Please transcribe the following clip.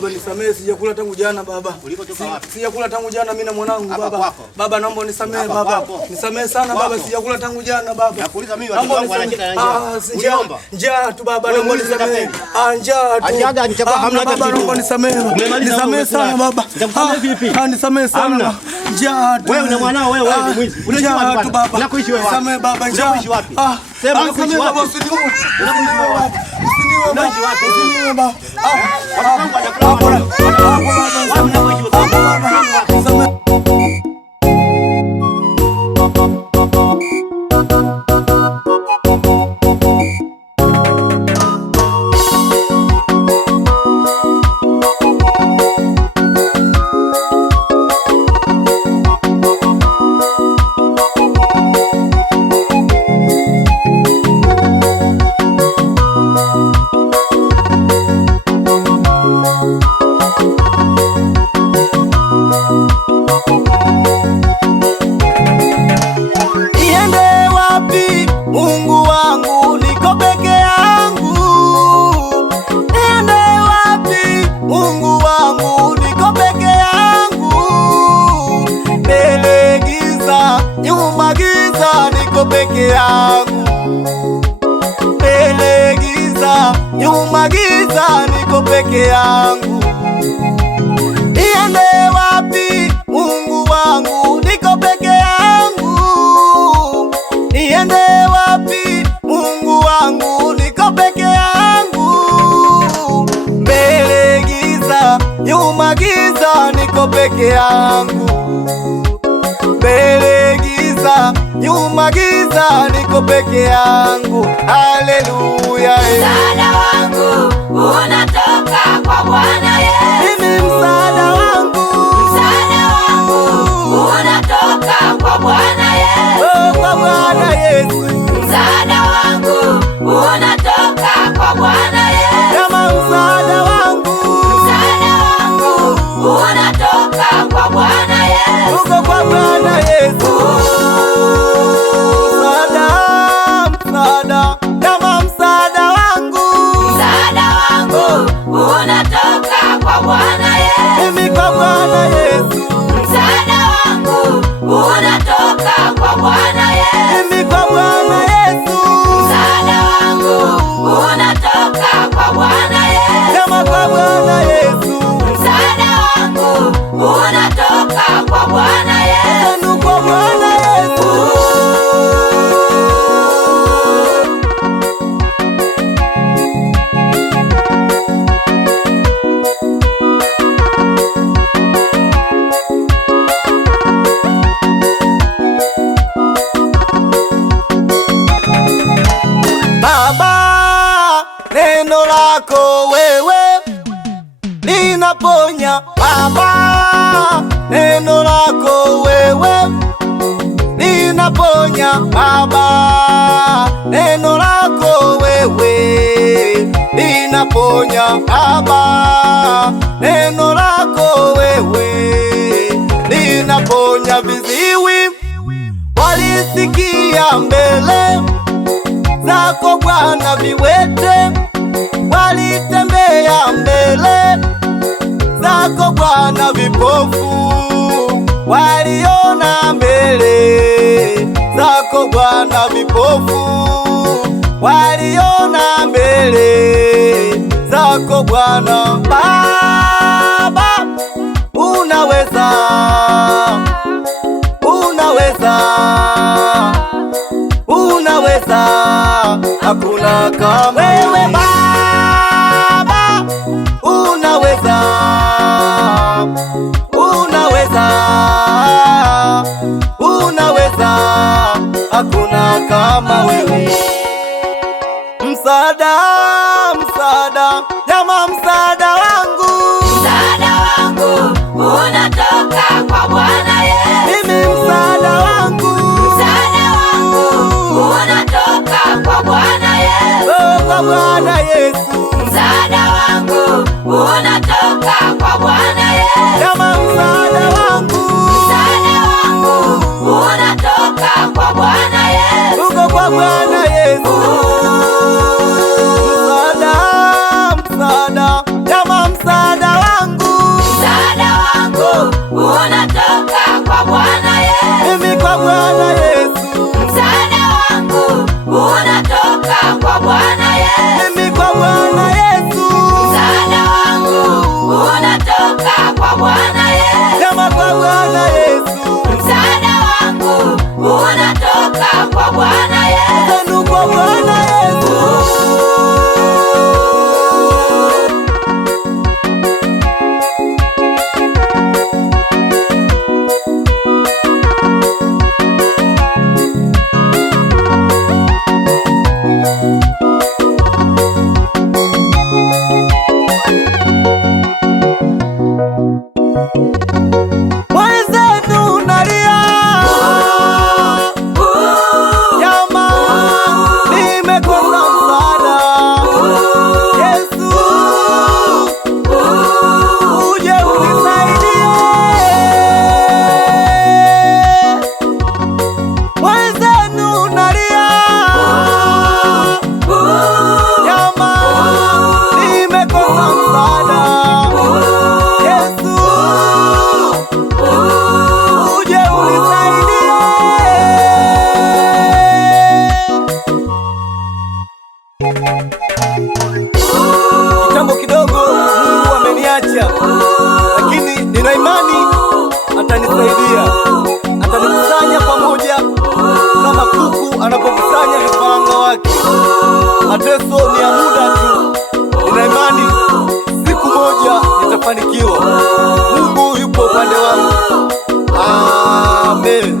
Baba nisamehe, sijakula tangu jana baba. Ulikotoka wapi? Sijakula tangu jana mimi na mwanangu baba. Baba naomba unisamehe baba. Nisamehe sana baba, sijakula tangu jana baba. Nakuuliza mimi watu wangu wana shida ya njaa. Njaa tu baba, naomba unisamehe. Njaa tu. Ajaga nichapa hamna hata kitu. Naomba nisamehe. Nisamehe sana baba. Nitakusamehe vipi? Nisamehe sana. Njaa tu. Wewe na mwanao wewe ni mwizi. Unaishi wapi baba? Unakoishi wewe wapi? Nisamehe baba, njaa. Unaishi wapi? Sema unakoishi wapi? Unaishi wapi? Unaishi wapi? Usiniwe baba. Watu wangu Mungu wangu niko peke yangu, niende wapi? Mungu wangu niko peke yangu, mbele giza, nyuma giza, niko peke yangu, mbele giza, nyuma giza, niko peke yangu, niende wapi? Mungu wangu niko peke yangu, niende wapi? Mungu wangu niko peke yangu, mbele giza, nyuma giza, niko peke yangu, mbele giza, nyuma giza, niko peke yangu. Haleluya! Msaada wangu unatoka kwa Bwana Yesu. Mimi msaada wangu unatoka kwa Bwana Yesu. kwa Bwana Yesu. Msaada wangu unatoka kwa Bwana Yesu. Kama msaada wangu unatoka kwa Bwana Yesu. uko kwa Bwana Yesu. Msaada, kama msaada wangu unatoka kwa Bwana Yesu. mimi kwa Bwana Yesu. Msaada wangu unatoka kwa Bwana Yesu. Mimi kwa Bwana Yesu. Msaada wangu unatoka kwa Bwana Yesu. Kama kwa Bwana Yesu. Msaada wangu unatoka kwa Bwana Yesu. Ndio kwa Bwana Yesu. Baba, neno lako wewe linaponya. Baba, neno lako wewe linaponya. Baba, neno lako wewe linaponya. Baba, neno lako wewe linaponya. Viziwi walisikia mbele zako Bwana, viwete walitembea mbele zako Bwana, vipofu waliona mbele zako Bwana, vipofu waliona mbele zako Bwana. Baba, unaweza, unaweza, unaweza, hakuna kama wewe Baba. Unaweza, unaweza, unaweza, hakuna kama wewe. Msaada, msaada, jamaa, msaada wangu unatoka kwa Bwana Yesu. mimi, msaada wangu unatoka kwa Bwana Yesu. kwa Bwana Yesu. Msaada wangu unatoka kwa Bwana Yesu. Jamaa, msaada wangu unatoka kwa Bwana Yesu. uko kwa Bwana Yesu. Msaada, msaada, jamaa, msaada wangu Nina imani atanisaidia, atanikusanya pamoja kama kuku anapokusanya vifaranga wake. Mateso ni ya muda tu. Nina imani siku moja nitafanikiwa. Mungu yupo upande wangu. Amen.